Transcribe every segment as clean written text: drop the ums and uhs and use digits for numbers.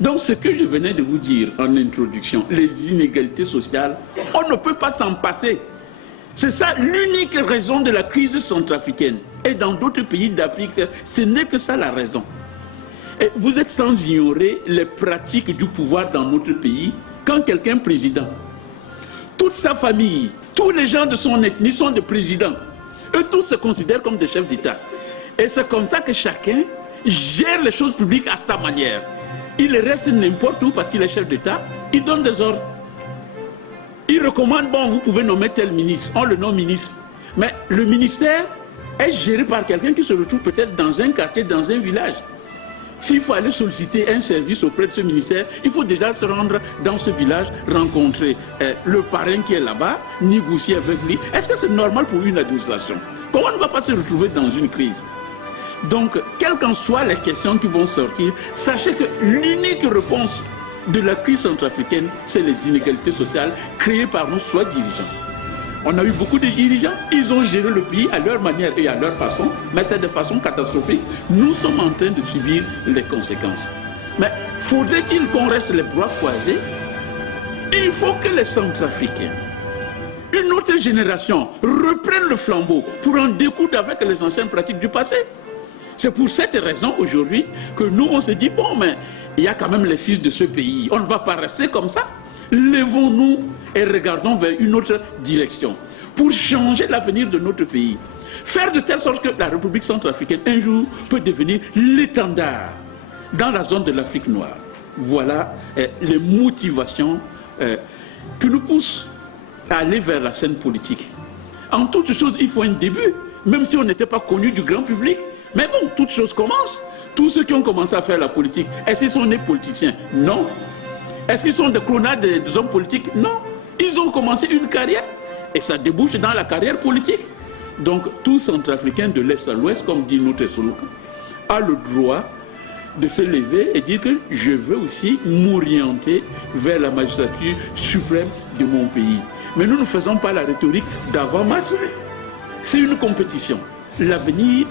Donc ce que je venais de vous dire en introduction, les inégalités sociales, on ne peut pas s'en passer. C'est ça l'unique raison de la crise centrafricaine. Et dans d'autres pays d'Afrique, ce n'est que ça la raison. Et vous êtes sans ignorer les pratiques du pouvoir dans notre pays. Quand quelqu'un est président, toute sa famille, tous les gens de son ethnie sont des présidents. Eux tous se considèrent comme des chefs d'État. Et c'est comme ça que chacun gère les choses publiques à sa manière. Il reste n'importe où parce qu'il est chef d'État, il donne des ordres. Il recommande, bon, vous pouvez nommer tel ministre, on le nomme ministre. Mais le ministère est géré par quelqu'un qui se retrouve peut-être dans un quartier, dans un village. S'il faut aller solliciter un service auprès de ce ministère, il faut déjà se rendre dans ce village, rencontrer le parrain qui est là-bas, négocier avec lui. Est-ce que c'est normal pour une administration? Comment on ne va pas se retrouver dans une crise? Donc, quelles qu'en soient les questions qui vont sortir, sachez que l'unique réponse de la crise centrafricaine, c'est les inégalités sociales créées par nos soi dirigeants. On a eu beaucoup de dirigeants, ils ont géré le pays à leur manière et à leur façon, mais c'est de façon catastrophique. Nous sommes en train de subir les conséquences. Mais faudrait-il qu'on reste les bras croisés? Il faut que les Centrafricains, une autre génération, reprennent le flambeau pour en découdre avec les anciennes pratiques du passé. C'est pour cette raison aujourd'hui que nous on se dit, bon mais il y a quand même les fils de ce pays, on ne va pas rester comme ça. Levons-nous et regardons vers une autre direction pour changer l'avenir de notre pays. Faire de telle sorte que la République centrafricaine un jour peut devenir l'étendard dans la zone de l'Afrique noire. Voilà les motivations qui nous poussent à aller vers la scène politique. En toute chose, il faut un début, même si on n'était pas connu du grand public. Mais bon, toute chose commence. Tous ceux qui ont commencé à faire la politique, est-ce qu'ils sont nés politiciens? Non. Est-ce qu'ils sont des clonades des hommes politiques? Non. Ils ont commencé une carrière et ça débouche dans la carrière politique. Donc, tout Centrafricain de l'Est à l'Ouest, comme dit notre slogan, a le droit de se lever et dire que je veux aussi m'orienter vers la magistrature suprême de mon pays. Mais nous ne faisons pas la rhétorique d'avant-match. C'est une compétition. L'avenir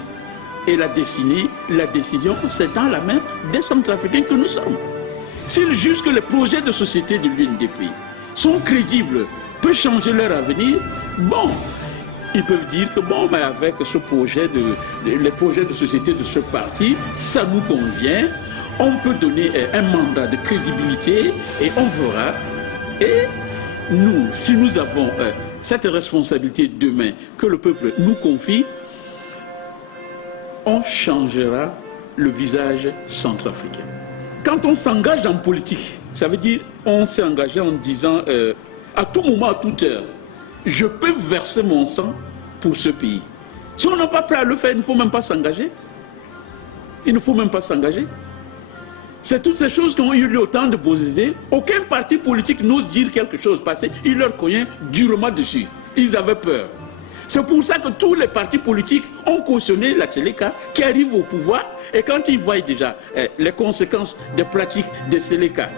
et la destinée, la décision, c'est dans la main des Centrafricains que nous sommes. S'ils jugent que les projets de société de l'UNDP sont crédibles, peuvent changer leur avenir, bon, ils peuvent dire que bon, mais avec ce projet les projets de société de ce parti, ça nous convient, on peut donner un mandat de crédibilité et on verra. Et nous, si nous avons cette responsabilité demain que le peuple nous confie, on changera le visage centrafricain. Quand on s'engage en politique, ça veut dire on s'est engagé en disant à tout moment, à toute heure, je peux verser mon sang pour ce pays. Si on n'est pas prêt à le faire, il ne faut même pas s'engager. Il ne faut même pas s'engager. C'est toutes ces choses qui ont eu le temps de poser. Aucun parti politique n'ose dire quelque chose parce qu'il leur cognait durement dessus. Ils avaient peur. C'est pour ça que tous les partis politiques ont cautionné la Séléka qui arrive au pouvoir et quand ils voient déjà les conséquences des pratiques de Séléka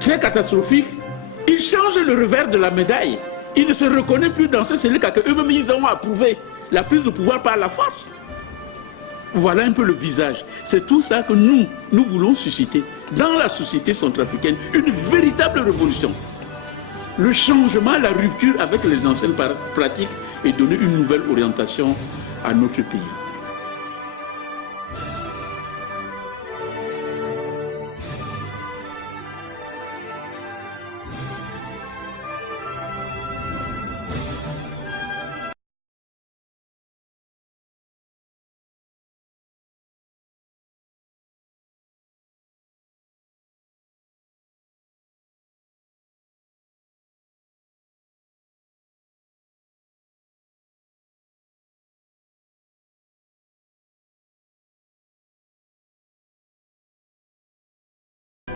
très catastrophiques, ils changent le revers de la médaille. Ils ne se reconnaissent plus dans ce Séléka qu'eux-mêmes ils ont approuvé la prise de pouvoir par la force. Voilà un peu le visage. C'est tout ça que nous voulons susciter dans la société centrafricaine, une véritable révolution. Le changement, la rupture avec les anciennes pratiques et donner une nouvelle orientation à notre pays.